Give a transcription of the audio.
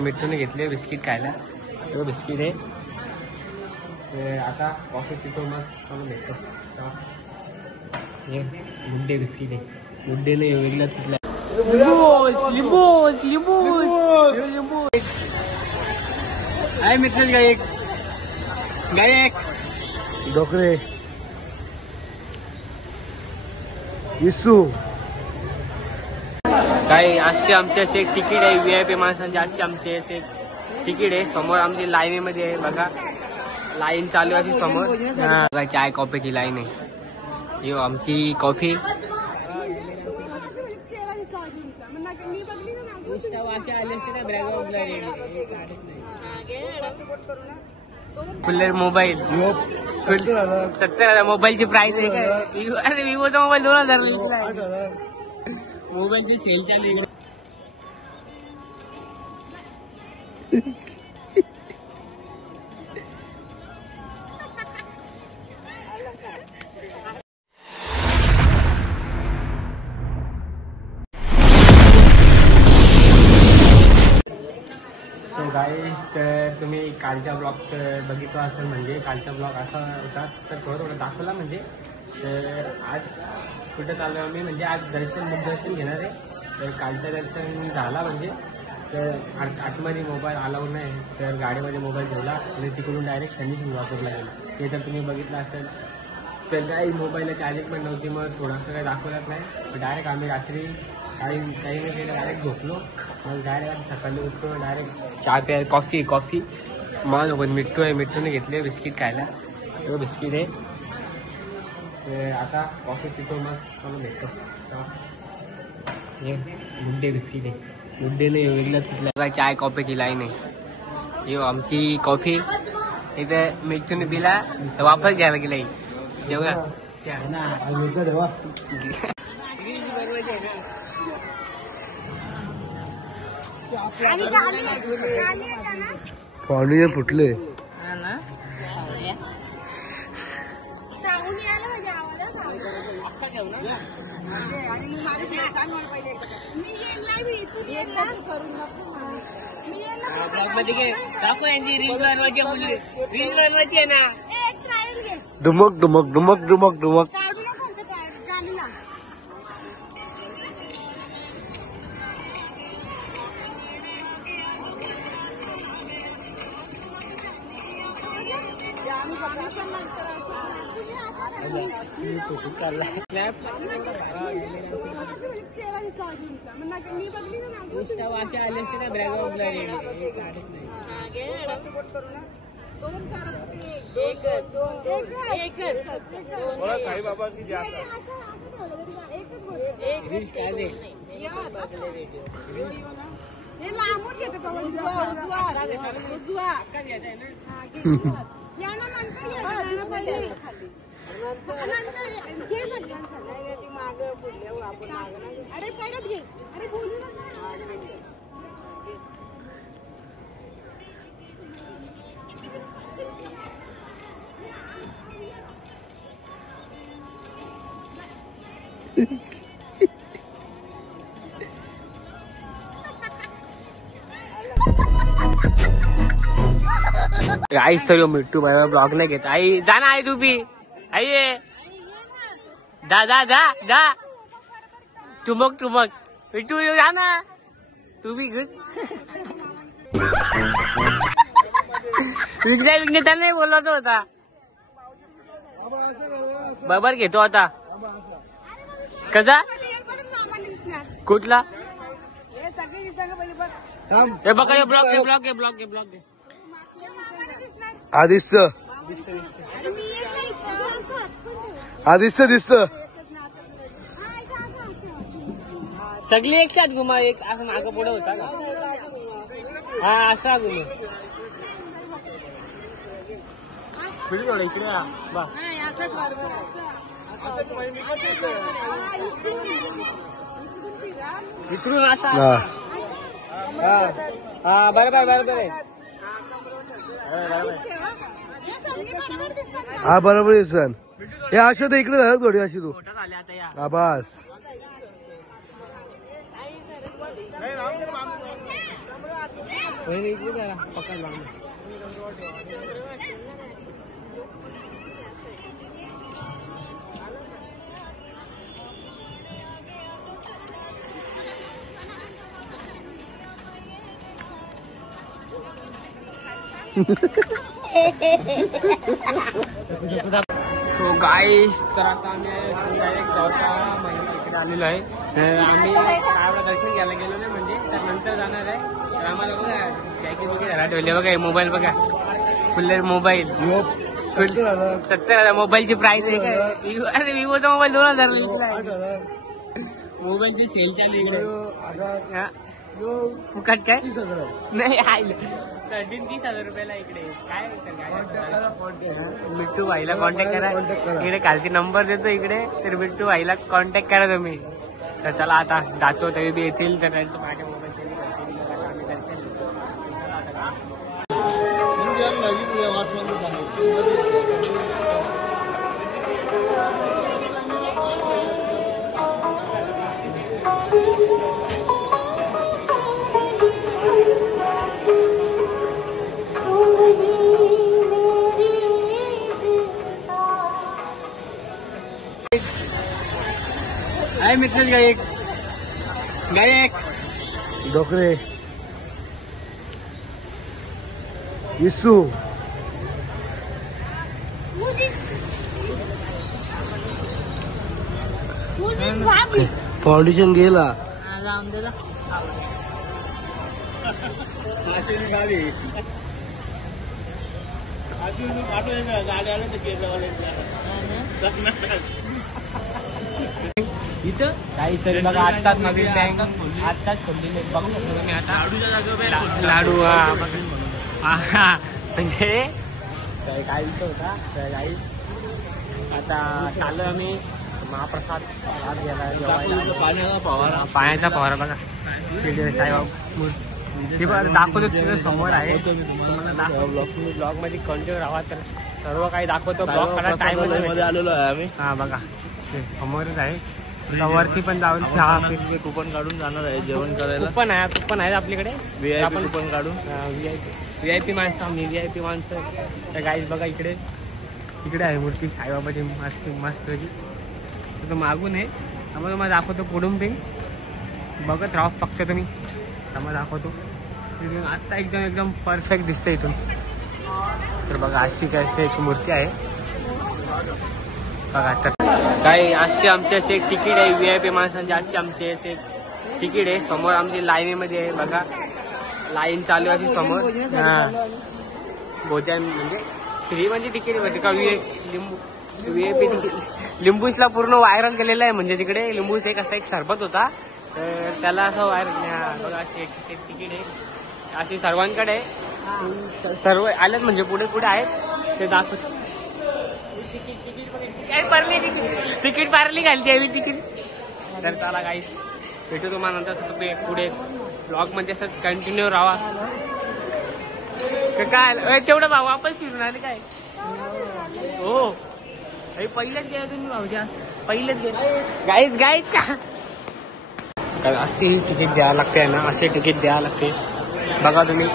मिठूने घेतले बिस्किट खायला. तो बिस्किट आहे. आता कॉफी पितो मग भेटतो. हे गुड्डे बिस्किट आहे. गुड्डे नाही वेगळ्या कुठल्या आहे मित्र. गायक डोकरे इसू काही असे आमचे असे तिकीट आहे. VIP माणसांचे असे आमचे असे तिकीट आहे. समोर आमची लाईनीमध्ये आहे बघा. लाईन चालू अशी समोर. चाय कॉफीची लाईन आहे. ही आमची कॉफी. फुल्लर मोबाईल 70,000 मोबाईलची प्राइस आहे काय. अरे विवोचा मोबाईल 2,000 मोबाईलची सेल चालू. गाईस तर तुम्ही कालचा ब्लॉग बघितला असेल. म्हणजे कालचा ब्लॉग असा होता तर थोडं दाखवला. म्हणजे तर आज कुठं चालू आम्ही म्हणजे आज मुखदर्शन घेणार आहे. तर कालचं दर्शन झाला म्हणजे तर आतमध्ये मोबाईल अलाउड नाही. तर गाडीमध्ये मोबाईल ठेवला आणि तिकडून डायरेक्ट शनी शिंगणापूरला गेला. ते तर तुम्ही बघितलं असेल. तर काही मोबाईलला चार्जिंग पण नव्हती. मग थोडंसं काही दाखवलंच नाही. डायरेक्ट आम्ही रात्री काही नाही केलं. डायरेक्ट झोपलो. मग डायरेक्ट सकाळी उठलो. डायरेक्ट चहा प्या कॉफी मग पण मिठूने घेतले बिस्किट खायला. तो बिस्किट आहे. आता कॉफी पितो मग भेटतो. हे गुड्डे बिस्किट आहे. गुड्डे नाही वेगळ्या कुठल्या. चाय कॉफीची लाईन आहे. ही आमची कॉफी. इथे मिठूने पिला तर वापस घ्यायला गेला. जेव्हा पाहुणे फुटले. डुमक डुमक डुमक डुमक डुमक. आईच तर मिठू ब्लॉग नाही घेत. आई जा ना. आई तू बी आई जा जा जा जा. टुमक मिठू जा ना. तू बी घुस. विघ्नेता नाही बोलवतो होता. बरोबर घेतो आता. कसा कुठला हे बघा. ब्लॉग आदित्य दिसत. सगळी एक साथ घुमा. एक असं मागं पुढे होता का. हा असा घुमा. इकडे इकडून असा. हा बरोबर आहे. हा बरोबर सण. हे अशा तर इकडे झालं थोडी अशी तू. हा बस पकड लावून. सो गाईस, तर आता आम्ही डायरेक्ट गौता इकडे आलेलो आहे. तर आम्ही काळाला दर्शन घ्यायला गेलो नाही, म्हणजे त्यानंतर जाणार आहे. तर आम्हाला बघा जॅकेट वगैरे घरात ठेवले बघा. मोबाईल बघा, फुल्ले मोबाईल 70,000 मोबाईलची प्राइस आहे काय. अरे विवोचा मोबाईल 2,000 मोबाईलची सेल चालू इकडे. फुकट काय नाही आईल 30,000 रुपयाला इकडे. काय मिट्टू भाईला कॉन्टॅक्ट करा. इकडे खालची नंबर देतो इकडे. तर मिट्टू भाईला कॉन्टॅक्ट करा तुम्ही. तर चला आता जातो, तरी बी येतील तर त्यांचं माझ्या मोबाईल आम्ही दर्शन. मित्रच गायक गायक डोकरे इसू फाउंडेशन गेला. इथं काहीतरी बघा आत्ताच नवीन बँक आत्ताच खोललेली बघू शकतो तुम्ही. आता लाडू म्हणजे काय इथं होता. तर काही आता चालू आम्ही महाप्रसाद पाण्याचा फवारा बघा. साईबाबा दाखवतो तुझं समोर आहे. ब्लॉग मध्ये कंटिन्यू राहा. तर सर्व काही दाखवतो. ब्लॉग करा टाइम मध्ये आलेलो आहे आम्ही. हा बघा समोरच आहे. वरती पण जाऊन कुपन काढून जाणार आहे जेवण करायला. कुपन आहे आपल्याकडे. व्हीआयपी कुपन काढून. व्हीआयपी माणसं आम्ही व्हीआयपी माणसं. तर गाईज बघा इकडे आहे मूर्ती साईबाबाची मस्त तर मागून आहे. आम्हाला तुम्हाला दाखवतो पुढून पिंग बघत राहा फक्त तुम्ही. आम्हाला दाखवतो आत्ता एकदम परफेक्ट दिसतं इथून. तर बघा अशी काय एक मूर्ती आहे बघा. तर काही अशी आमची असे एक तिकीट आहे व्हीआयपी माणसांची. अशी आमची असे एक तिकीट आहे. समोर आमची लाईनीमध्ये आहे बघा. लाईन चालू अशी समोर. भोजन म्हणजे फ्री म्हणजे तिकीट म्हणजे का व्हीआयपी तिकीट. लिंबूसला पूर्ण व्हायरल केलेलं आहे. म्हणजे तिकडे लिंबूस एक असा एक सरबत होता. तर त्याला असं व्हायरल बघा. अशी एक तिकीट आहे अशी सर्वांकडे आहे. सर्व आलेत म्हणजे पुढे आहेत ते दाखवत. तिकीट पारली घालते आम्ही तिकीट. तर त्याला काहीच भेटू तुम्हाला नंतर असं पुढे ब्लॉग मध्ये असं कंटिन्यू राहा. काय तेवढं भाऊ वापस फिरून आले काय. हो पहिलेच गेला तुम्ही भाऊच्या. पहिलेच गेले गाईच का अशी तिकीट द्यावं लागते ना. असे तिकीट द्यावं लागते बघा तुम्ही.